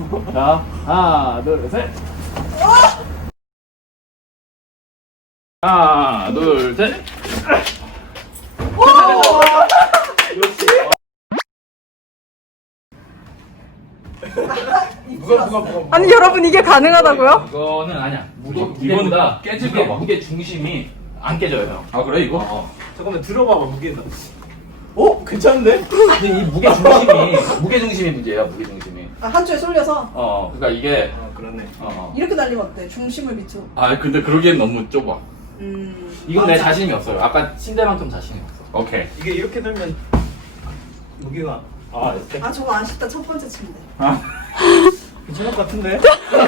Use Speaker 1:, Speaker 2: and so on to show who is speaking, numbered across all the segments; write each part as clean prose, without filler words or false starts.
Speaker 1: 자, 하나, 둘, 셋. 하나, 둘, 셋.
Speaker 2: 아니 여러분 이게 가능하다고요?
Speaker 1: 이거는 아니야. 이거보다 깨질까 봐. 무게 중심이 안 깨져요, 형. 아 그래 이거?
Speaker 3: 잠깐만 들어봐봐 무게는. 어? 괜찮은데?
Speaker 1: 근데 이 무게 중심이 문제야. 무게 중심이.
Speaker 4: 아, 한쪽에 쏠려서
Speaker 1: 그러니까 이게
Speaker 3: 아 그렇네.
Speaker 4: 이렇게 달리면 어때? 중심을 밑으로.
Speaker 1: 아 근데 그러기엔 너무 좁아. 이건 내
Speaker 4: 맞아.
Speaker 1: 자신이 없어요. 아까 침대만큼 자신이 없어. 오케이.
Speaker 3: 이게 이렇게 들면 무게가 이렇게
Speaker 4: 아, 저거 아쉽다. 첫 번째 침대.
Speaker 3: 괜찮을 것 같은데?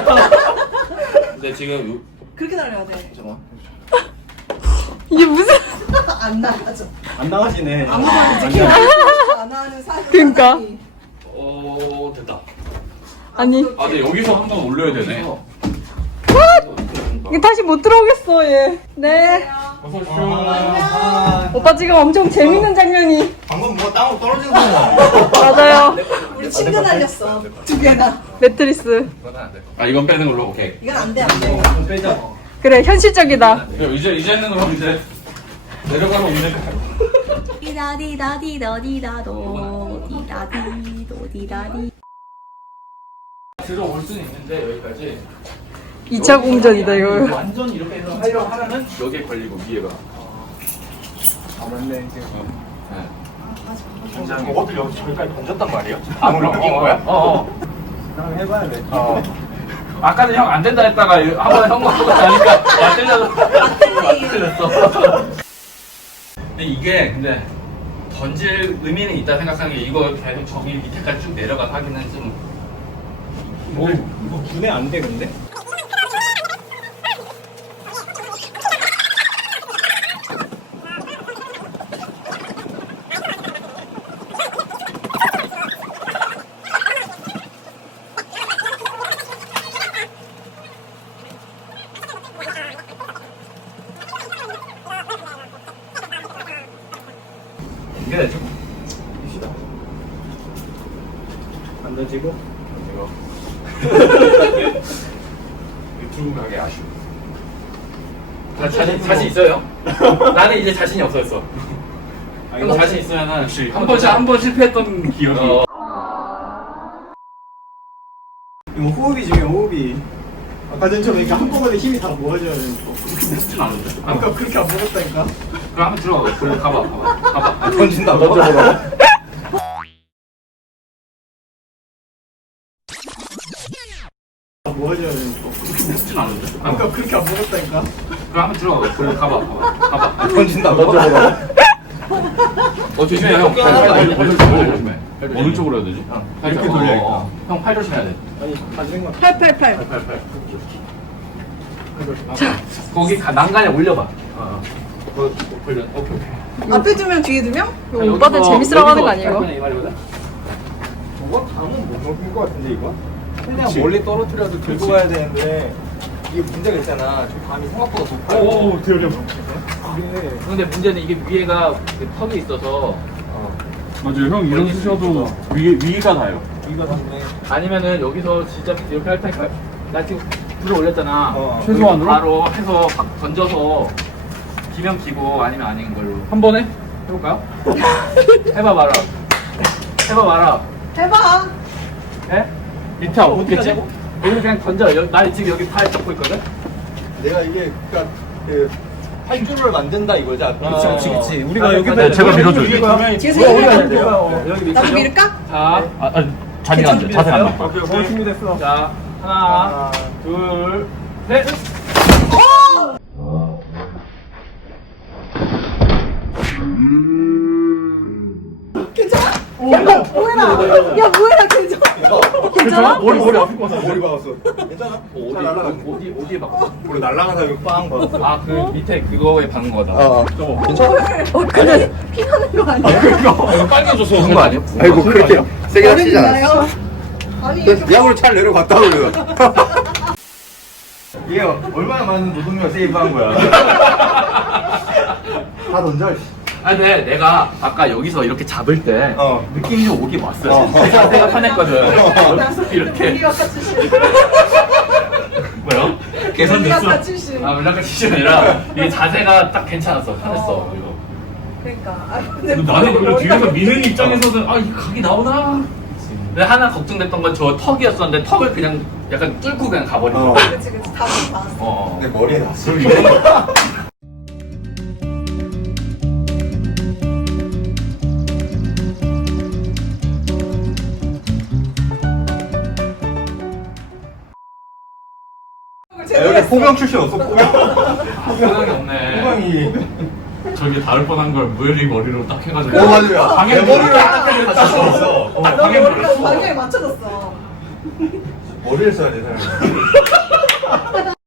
Speaker 1: 근데 지금
Speaker 4: 그렇게 달려야 돼.
Speaker 1: 잠깐.
Speaker 2: 이게 무슨
Speaker 4: 안 나가죠.
Speaker 3: 안 나가지네.
Speaker 4: 아무도 안 지키고 안 하는 사람.
Speaker 2: 그러니까.
Speaker 1: 됐다.
Speaker 2: 아니
Speaker 1: 아 근데 여기서 한번 올려야 되네.
Speaker 2: 이게 다시 못 들어오겠어 얘. 네.
Speaker 1: 어서 오십시오.
Speaker 2: 오빠 지금 엄청 재밌는 장면이.
Speaker 3: 방금 뭐가 땅으로 떨어지는 거야.
Speaker 2: 맞아요.
Speaker 4: 우리 침대 날렸어. 두 개나.
Speaker 2: 매트리스.
Speaker 1: 아 이건 빼는 걸로 오케이.
Speaker 4: 이건 안 돼, 안 돼.
Speaker 3: 좀 빼자.
Speaker 2: 그래 현실적이다.
Speaker 1: 이제는 그럼 이제 내려가러 오는
Speaker 2: 디다디다디다디다도 디다디도 디다디.
Speaker 1: 들어올 수는 있는데 여기까지.
Speaker 2: 2차 공전이다 이거.
Speaker 1: 완전 이렇게 해서 하려면 여기에 걸리고 위에가.
Speaker 3: 아 맞네.
Speaker 1: 굉장히.
Speaker 3: 저것들 여기 저기까지 던졌단 말이에요?
Speaker 1: 물론 낀 거야?
Speaker 3: 한번 해봐야 돼.
Speaker 1: 아까는 형 안 된다 했다가 한번 형 먹고 나니까 맞들렸어. 근데 이게 근데 던질 의미는 있다 생각하는 게 이거 계속 저기 밑에까지 쭉 내려가서 하기는 좀.
Speaker 3: 이거 분해 안 돼 근데?
Speaker 1: 이게 좀
Speaker 3: 입시다. 안 던지고?
Speaker 1: 유튜브 가게 아쉬워. 자신 있어요? 나는 이제 자신이 없어졌어. 형 자신 있으면은 한 번 실패했던 기억이.
Speaker 3: 이거 호흡이 중요해 호흡이. 아까 전처럼 이렇게 한꺼번에 힘이 다 모아져야 되니까.
Speaker 1: 쉽진 않은데.
Speaker 3: 아까 그렇게 안 먹었다니까?
Speaker 1: 그럼 한번 들어가. 그래 가봐.
Speaker 3: 던진다 던져보라고? 모아져야 되니까.
Speaker 1: 쉽진 않은데.
Speaker 3: 아까 그렇게 안 먹었다니까?
Speaker 1: 그럼 한번 들어가. 그래 가봐.
Speaker 3: 던진다 던져보라고?
Speaker 1: 조심해 형. 팔 조심해. 어느 쪽으로 해야 되지?
Speaker 3: 이렇게 돌려야겠다.
Speaker 1: 형 팔 조심해야 돼.
Speaker 3: 아니 안 생각.
Speaker 4: 888.
Speaker 1: 팔. 거기 난간에 올려봐. 올려. 오케이.
Speaker 4: 앞에 두 명, 뒤에 두 명?
Speaker 2: 이거 오빠들 재밌으라고 하는 거 아니에요?
Speaker 1: 이 말이거든.
Speaker 3: 저거 감은 못 먹을 것 같은데 이거? 그냥 멀리 떨어뜨려도 들고 가야 되는데 이게 문제가 있잖아. 저 감이 생각보다 높아.
Speaker 1: 오, 들려.
Speaker 3: 이게
Speaker 1: 근데 문제는 이게 위에가 턱이 있어서
Speaker 5: 맞아요. 형 이런 쓰셔도 위가 닿아요.
Speaker 3: 이거 닿네.
Speaker 1: 아니면은 여기서 진짜 이렇게 할 테니까 나 지금 들어 올렸잖아.
Speaker 5: 최소한으로?
Speaker 1: 바로 해서 확 던져서 기면 기고 아니면 아닌 걸로
Speaker 5: 한 번에?
Speaker 1: 해볼까요? 해봐봐라.
Speaker 4: 해봐.
Speaker 1: 해? 밑에 안 붙겠지? 여기 그냥 던져. 나 지금 여기 팔 잡고 있거든.
Speaker 3: 내가 이게 그러니까 그 활주를 만든다 이거지. 그치.
Speaker 1: 우리가
Speaker 3: 여기
Speaker 5: 제가 밀어줘요.
Speaker 4: 뒤에서 이기면 돼.
Speaker 1: 여기 밑에.
Speaker 4: 나도 밀을까?
Speaker 1: 자,
Speaker 5: 자리가 안 돼. 자세가 안 돼.
Speaker 3: 오케이. 준비됐어.
Speaker 1: 자, 하나, 둘, 셋.
Speaker 4: 괜찮아? 야, 뭐해라, 괜찮아? 괜찮아?
Speaker 3: 머리 아플 것 같아. 머리 박았어. 괜찮아? 잘 날라가.
Speaker 1: 어디에 박았어?
Speaker 3: 머리 날라가다 여기 빵 박았어.
Speaker 1: 아, 그 밑에 그거에 박은 거다.
Speaker 4: 근데 피 나는 거 아니야?
Speaker 1: 이거 빨개져서 그런 거 아니야?
Speaker 3: 아이고 그렇게 세게
Speaker 4: 머리
Speaker 3: 다치지 않았어.
Speaker 4: 나요? 아니,
Speaker 3: 야구를 잘 내려갔다 그래요. 이게 얼마나 많은 노동력 세이브한 거야. 다 던져.
Speaker 1: 아니 근데 내가 아까 여기서 이렇게 잡을 때
Speaker 3: 어.
Speaker 1: 느낌이 좀 오긴 왔어. 자세가 편했거든. 여기서 이렇게
Speaker 4: 우리가 같이
Speaker 1: 뭐요?
Speaker 4: 우리가 같이 씨.
Speaker 1: 아 물량가 치시가 아니라 이 자세가 딱 괜찮았어. 편했어. 이거.
Speaker 4: 그러니까. 아, 근데
Speaker 5: 나는 오히려 뒤에서 미는 입장에서는 아, 이 각이 나오나?
Speaker 1: 근데 하나 걱정됐던 건 저 턱이었었는데 턱을 그냥 약간 뚫고 그냥 가버린
Speaker 3: 어.
Speaker 1: 거야.
Speaker 4: 그치 다 봤어.
Speaker 1: 어.
Speaker 3: 내 머리에 났어.
Speaker 5: 그럼 이거
Speaker 3: 여기 포병 출신 없어, 포병?
Speaker 1: 생각이 없네.
Speaker 3: 포병이.
Speaker 5: 저기 닿을 뻔한 걸 무엘리 머리로 딱 해가지고.
Speaker 3: 맞아요.
Speaker 5: 방에
Speaker 3: 내 머리를 딱 해서 다쳤어.
Speaker 4: 너
Speaker 5: 방에
Speaker 4: 머리가
Speaker 5: 버렸어.
Speaker 4: 방향에 맞춰졌어.
Speaker 3: 머리를 써야 돼, 사람이.